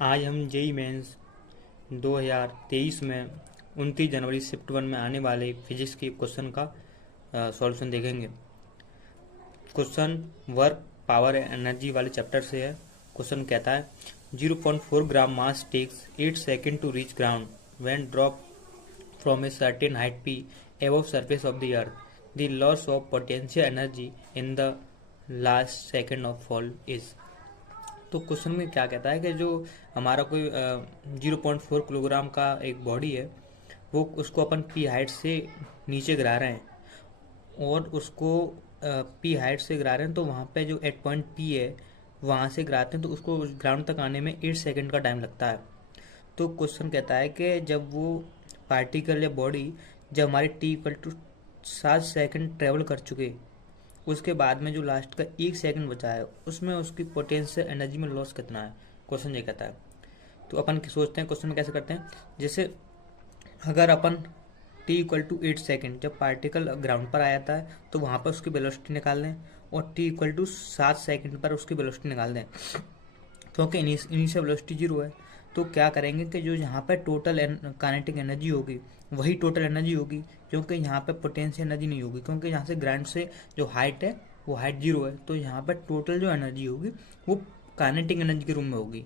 आज हम JEE mains 2023 में 29 जनवरी शिफ्ट 1 में आने वाले फिजिक्स के क्वेश्चन का सॉल्यूशन देखेंगे। क्वेश्चन वर्क पावर एनर्जी वाले चैप्टर से है। क्वेश्चन कहता है 0.4 gram mass takes 8 second to reach ground when drop from a certain height p above surface of the earth. The loss of potential energy in the last second of fall is। तो question में क्या कहता है कि जो हमारा कोई 0.4 kilogram का एक बॉडी है, वो उसको अपन पी हाइट से नीचे गिरा रहे हैं और उसको पी हाइट से गिरा रहे हैं, तो वहाँ पे जो एट पॉइंट पी है वहाँ से गिराते हैं तो उसको ग्राउंड तक आने में 8 सेकंड का टाइम लगता है। तो क्वेश्चन कहता है कि जब वो पार्टिकल या बॉडी जब हमारे t equal to 7 second travel कर चुके, उसके बाद में जो लास्ट का 1 सेकंड बचा है उसमें उसकी पोटेंशियल एनर्जी में लॉस कितना है, क्वेश्चन ये कहता है। तो अपन सोचते हैं क्वेश्चन में कैसे करते हैं। जैसे अगर अपन टी इक्वल टू 8 सेकेंड जब पार्टिकल ग्राउंड पर आ जाता है तो वहाँ पर उसकी वेलोसिटी निकाल दें और टी इक्वल टू 7 सेकेंड पर उसकी वेलोसिटी निकाल दें, क्योंकि इनिशियल वेलोसिटी 0 है। तो क्या करेंगे कि जो यहाँ पर टोटल काइनेटिक एनर्जी होगी वही टोटल एनर्जी होगी, क्योंकि यहाँ पर पोटेंशियल एनर्जी नहीं होगी, क्योंकि यहाँ से ग्राउंड से जो हाइट है वो हाइट 0 है। तो यहाँ पर टोटल जो एनर्जी होगी वो काइनेटिक एनर्जी के रूप में होगी।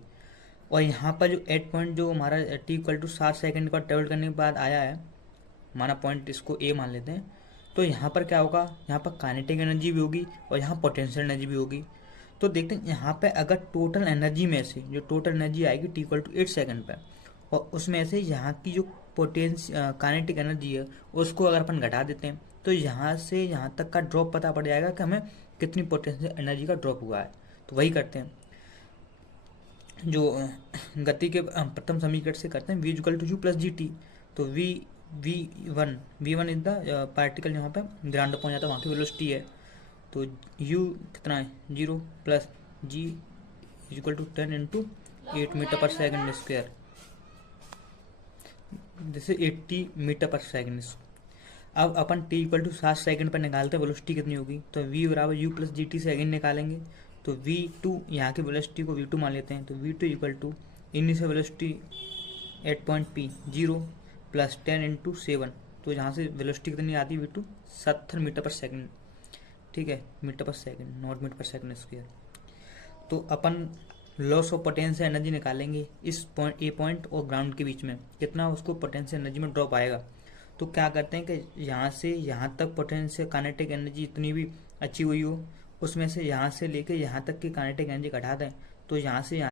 और यहाँ पर जो 8 पॉइंट जो हमारा टी इक्वल टू 7 सेकेंड का ट्रेवल करने के बाद आया है, हमारा पॉइंट इसको ए मान लेते हैं, तो यहाँ पर क्या होगा, यहाँ पर काइनेटिक एनर्जी भी होगी और यहाँ पोटेंशियल एनर्जी भी होगी। तो देखते हैं यहाँ पे अगर टोटल एनर्जी में से जो टोटल एनर्जी आएगी टी इक्वल टू 8 सेकेंड पे, और उसमें से यहाँ की जो काइनेटिक एनर्जी है उसको अगर अपन घटा देते हैं तो यहाँ से यहाँ तक का ड्रॉप पता पड़ जाएगा कि हमें कितनी पोटेंशियल एनर्जी का ड्रॉप हुआ है। तो वही करते हैं जो गति के प्रथम समीकरण से करते हैं, v equal to u plus g t. तो v one is the particle यहाँ पे ग्राउंड पहुँच जाता है, वहाँ की वेलोसिटी है। तो u कितना है 0 plus g equal to 10 into 8 metre per second square, जैसे 80 मीटर पर सेकेंड। अब अपन t इक्वल टू 7 सेकेंड पर निकालते हैं वेलोसिटी कितनी होगी, तो v बराबर u प्लस जी टी से अगेन निकालेंगे। तो v2 यहाँ की वेलोसिटी को v2 मान लेते हैं, तो v2 equal to initial velocity 8 point p 0 plus 10 into 7। तो यहाँ से वेलोसिटी कितनी आती है v2 70 मीटर पर सेकेंड, ठीक है, metre per second not metre per second square. तो अपन लॉस ऑफ पोटेंशियल एनर्जी निकालेंगे इस पॉइंट ए पॉइंट और ग्राउंड के बीच में कितना उसको पोटेंशियल एनर्जी में ड्रॉप आएगा। तो क्या करते हैं कि यहाँ से यहाँ तक पोटेंशियल काइनेटिक एनर्जी इतनी भी अच्छी हुई हो, उसमें से यहाँ से लेके यहाँ तक की काइनेटिक एनर्जी घटा दें, तो यहाँ से यहाँ